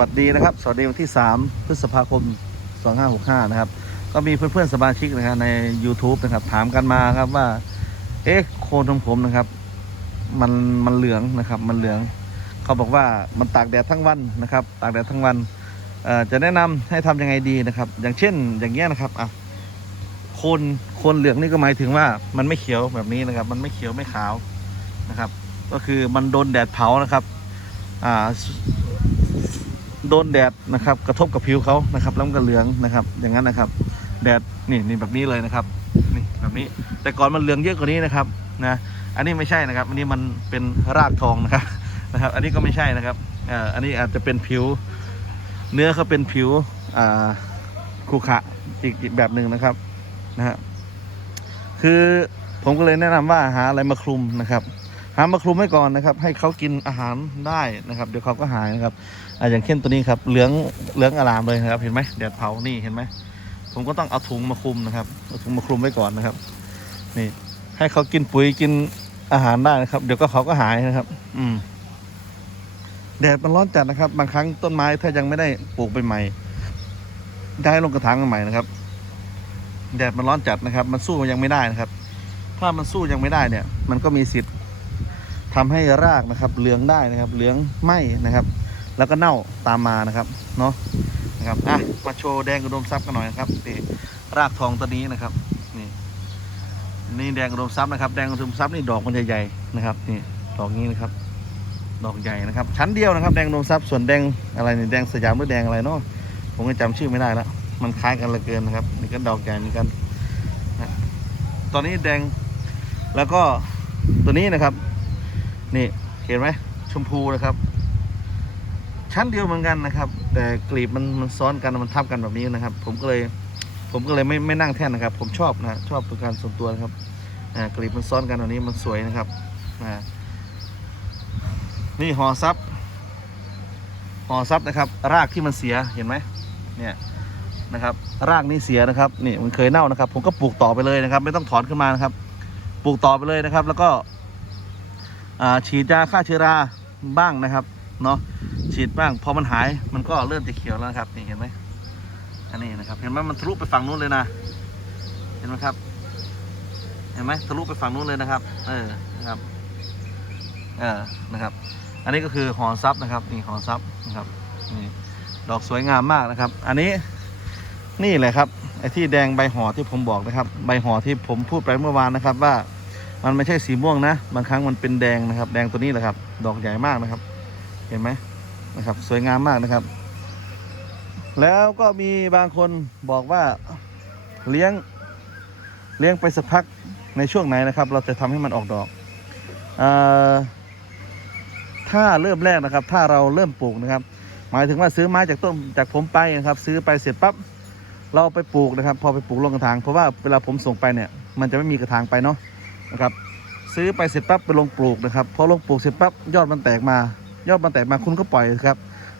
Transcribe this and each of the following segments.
วัสดีนะครับ สวัสดีวันที่ 3 พฤษภาคม 2565 นะครับ ก็มีเพื่อนๆสมาชิกนะครับใน YouTube นะครับ ถามกันมาครับว่า เอ๊ะโคนของผมนะครับ มันมันเหลืองนะครับ มันเหลือง เขาบอกว่ามันตากแดดทั้งวันนะครับ ตากแดดทั้งวันจะแนะนำให้ทำยังไงดีนะครับ อย่างเช่น อย่างเงี้ยนะครับอะโคนโคนเหลืองนี่ก็หมายถึงว่ามันไม่เขียวแบบนี้นะครับ มันไม่เขียวไม่ขาวนะครับ ก็คือมันโดนแดดเผานะครับ อ่า โดนแดดนะครับ กระทบกับผิวเขานะครับแล้วมันก็เหลืองนะครับ อย่างนั้นนะครับ แดดนี่นี่แบบนี้เลยนะครับนี่แบบนี้ แต่ก่อนมันเหลืองเยอะกว่านี้นะครับนะอันนี้ไม่ใช่นะครับอันนี้มันเป็นรากทองนะครับนะครับ อันนี้ก็ไม่ใช่นะครับอ่าอันนี้อาจจะเป็นผิว เนื้อเขาเป็นผิวอ่าคูขะอีกอีกแบบหนึ่งนะครับนะฮะคือผมก็เลยแนะนำว่าหาอะไรมาคลุมนะครับ หามาคลุมไว้ก่อนนะครับ ให้เขากินอาหารได้นะครับ เดี๋ยวเขาก็หายนะครับออย่างเช่นตัวนี้ครับเหลืองเหลืองอลามเลยนะครับ เห็นไหมแดดเผานี่เห็นไหมผมก็ต้องเอาถุงมาคลุมนะครับเอาถุงมาคลุมไว้ก่อนนะครับ นี่ให้เขากินปุ๋ยกินอาหารได้นะครับ เดี๋ยวก็เขาก็หายนะครับ อืมแดดมันร้อนจัดนะครับ บางครั้งต้นไม้ถ้ายังไม่ได้ปลูกไปใหม่ได้ลงกระถางใหม่นะครับ แดดมันร้อนจัดนะครับ มันสู้ยังไม่ได้นะครับ ถ้ามันสู้ยังไม่ได้เนี่ย มันก็มีสิทธิ์ ทำให้รากนะครับเหลืองได้นะครับเหลืองไหมนะครับ แล้วก็เน่าตามมานะครับเนาะนะครับอะมาโชว์แดงกระดมซับกันหน่อยนะครับนี่รากทองตัวนี้นะครับนี่นี่แดงกระดมซับนะครับ แดงกระดมซับนี่ดอกมันใหญ่ๆนะครับนี่ดอกนี้นะครับ ดอกใหญ่นะครับ ชั้นเดียวนะครับ แดงกระดมซับส่วนแดงอะไรนี่แดงสยามหรือแดงอะไรเนาะผมก็จำชื่อไม่ได้แล้วมันคล้ายกันเหลือเกินนะครับนี่ก็ดอกใหญ่เหมือนกัน ตอนนี้แดงแล้วก็ตัวนี้นะครับ นี่เห็นไหมชมพูนะครับ ชั้นเดียวเหมือนกันนะครับ แต่กลีบมันมันซ้อนกันมันทับกันแบบนี้นะครับ ผมก็เลยผมก็เลยไม่ไม่นั่งแท่นนะครับ ผมชอบนะชอบเป็นการส่วนตัวนะครับอ่ากลีบมันซ้อนกันแบบนี้มันสวยนะครับอ่านี่ห่อซับห่อซับนะครับ รากที่มันเสียเห็นไหมเนี่ยนะครับ รากนี่เสียนะครับนี่มันเคยเน่านะครับ ผมก็ปลูกต่อไปเลยนะครับ ไม่ต้องถอนขึ้นมานะครับ ปลูกต่อไปเลยนะครับ แล้วก็ ฉีดยาฆ่าเชื้อราบ้างนะครับเนาะฉีดบ้างพอมันหายมันก็เริ่มจะเขียวแล้วครับนี่เห็นไหมอันนี้นะครับเห็นไหมมันทะลุไปฝั่งนู้นเลยนะ เห็นไหมครับ เห็นไหมทะลุไปฝั่งนู้นเลยนะครับ เออนะครับเออนะครับ อันนี้ก็คือหอซับนะครับนี่หอซับนะครับนี่ดอกสวยงามมากนะครับ อันนี้นี่แหละครับไอ้ที่แดงใบห่อที่ผมบอกนะครับ ใบห่อที่ผมพูดไปเมื่อวานนะครับว่า มันไม่ใช่สีม่วงนะ บางครั้งมันเป็นแดงนะครับ แดงตัวนี้แหละครับ ดอกใหญ่มากนะครับ เห็นไหมนะครับ สวยงามมากนะครับ แล้วก็มีบางคนบอกว่าเลี้ยงเลี้ยงไปสักพักในช่วงไหนนะครับ เราจะทำให้มันออกดอกออถ้าเริ่มแรกนะครับ ถ้าเราเริ่มปลูกนะครับ หมายถึงว่าซื้อไม้จากต้นจากผมไปนะครับ ซื้อไปเสร็จปั๊บเราไปปลูกนะครับ พอไปปลูกลงกระถางเพราะว่าเวลาผมส่งไปเนี่ย มันจะไม่มีกระถางไปเนาะ นะครับ ซื้อไปเสร็จปั๊บไปลงปลูกนะครับพอลงปลูกเสร็จปั๊บยอดมันแตกมา ยอดมันแตกมาคุณก็ปล่อยครับ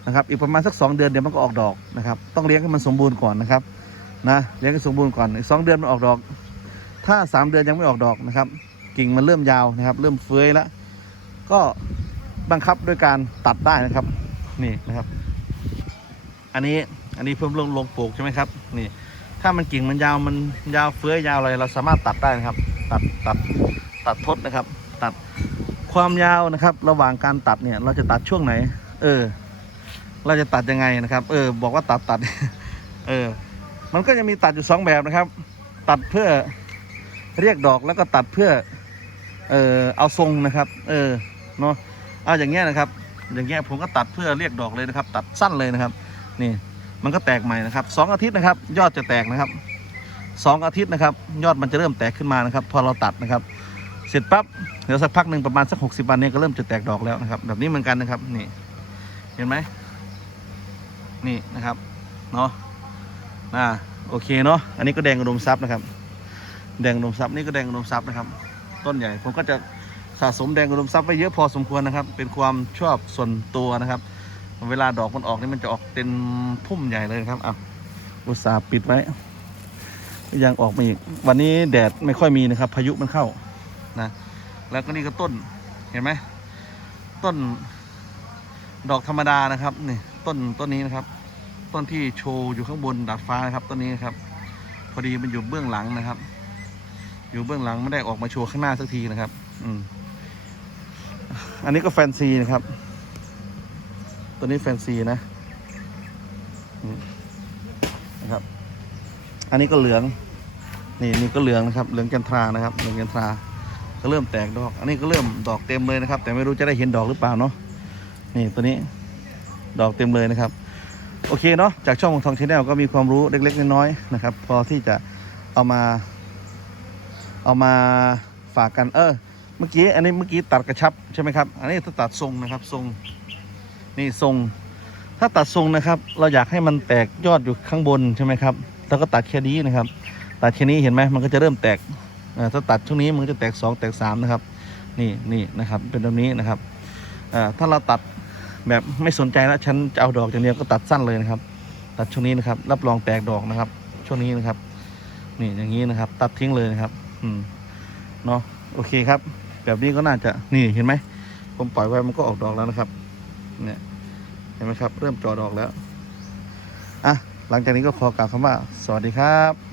นะครับ อีกประมาณสัก 2 เดือนเดี๋ยวมันก็ออกดอกนะครับต้องเลี้ยงให้มันสมบูรณ์ก่อนนะครับนะเลี้ยงให้สมบูรณ์ก่อนอีกสองเดือนมันออกดอก ถ้า 3 เดือนยังไม่ออกดอกนะครับ กิ่งมันเริ่มยาวนะครับ เริ่มเฟื้อยแล้วก็บังคับด้วยการตัดได้นะครับนี่นะครับ อันนี้อันนี้เพิ่มลงลงปลูกใช่ไหมครับนี่ถ้ามันกิ่งมันยาวมันยาวเฟื้อยยาวอะไรเราสามารถตัดได้นะครับ ตัดตัดตัดทดนะครับ ตัดความยาวนะครับ ระหว่างการตัดเนี่ย เราจะตัดช่วงไหน เออ เราจะตัดยังไงนะครับ เออ บอกว่าตัดตัด เออ มันก็จะมีตัดอยู่สองแบบนะครับ ตัดเพื่อเรียกดอกแล้วก็ตัดเพื่อ เออเอาทรงนะครับ เออเนาะเอาอย่างเงี้ยนะครับ อย่างเงี้ยผมก็ตัดเพื่อเรียกดอกเลยนะครับ ตัดสั้นเลยนะครับ นี่ มันก็แตกใหม่นะครับสองอาทิตย์นะครับ ยอดจะแตกนะครับ สองอาทิตย์นะครับ ยอดมันจะเริ่มแตกขึ้นมานะครับ พอเราตัดนะครับ เสร็จปั๊บเดี๋ยวสักพักหนึ่งประมาณสักหกสิบวันเนี้ก็เริ่มจะแตกดอกแล้วนะครับ แบบนี้เหมือนกันนะครับนี่เห็นไหมนี่นะครับเนาะอ่าโอเคเนาะอันนี้ก็แดงอุดมทรัพย์นะครับ แดงอุดมทรัพย์นี่ก็แดงอุดมทรัพย์นะครับ ต้นใหญ่ผมก็จะสะสมแดงอุดมทรัพย์ไว้เยอะพอสมควรนะครับ เป็นความชอบส่วนตัวนะครับ เวลาดอกมันออกนี่มันจะออกเป็นพุ่มใหญ่เลยครับอะอุตส่าห์ปิดไว้ ยังออกมาอีก วันนี้แดดไม่ค่อยมีนะครับ พายุมันเข้านะ แล้วก็นี่ก็ต้นเห็นไหมต้น ดอกธรรมดานะครับนี่ต้นต้นนี้นะครับ ต้นที่โชว์อยู่ข้างบนดาดฟ้านะครับต้นนี้นะครับ พอดีมันอยู่เบื้องหลังนะครับ อยู่เบื้องหลังไม่ได้ออกมาโชว์ข้างหน้าสักทีนะครับ อืมอันนี้ก็แฟนซีนะครับ ตัวนี้แฟนซีนะนะครับ อันนี้ก็เหลือง นี่นี่ก็เหลืองนะครับ เหลืองกันทรานะครับ เหลืองกันทรา ก็เริ่มแตกดอก อันนี้ก็เริ่มดอกเต็มเลยนะครับ แต่ไม่รู้จะได้เห็นดอกหรือเปล่าเนาะ นี่ตัวนี้ดอกเต็มเลยนะครับ โอเคเนาะ จากช่องของทองชาแนลก็มีความรู้เล็ก ๆ น้อยๆนะครับ พอที่จะเอามา เอามาฝากกัน เออ เมื่อกี้ อันนี้เมื่อกี้ตัดกระชับใช่ไหมครับ อันนี้ถ้าตัดทรงนะครับทรง นี่ทรง ถ้าตัดทรงนะครับ เราอยากให้มันแตกยอดอยู่ข้างบนใช่ไหมครับ แล้วก็ตัดแค่นี้นะครับ ตัดแค่นี้เห็นไหมมันก็จะเริ่มแตกอ่อถ้าตัดช่วงนี้มันจะแตกสองแตกสามนะครับ นี่นี่นะครับ เป็นแบบนี้นะครับอ่อถ้าเราตัดแบบไม่สนใจแล้วฉันจะเอาดอกอย่างเดียวก็ตัดสั้นเลยนะครับ ตัดช่วงนี้นะครับ รับรองแตกดอกนะครับ ช่วงนี้นะครับ นี่อย่างนี้นะครับ ตัดทิ้งเลยนะครับ อืมเนาะโอเคครับ แบบนี้ก็น่าจะนี่เห็นไหมผมปล่อยไว้มันก็ออกดอกแล้วนะครับ เนี่ยเห็นไหมครับ เริ่มจอดอกแล้วอะ หลังจากนี้ก็ขอกล่าวคำว่า สวัสดีครับ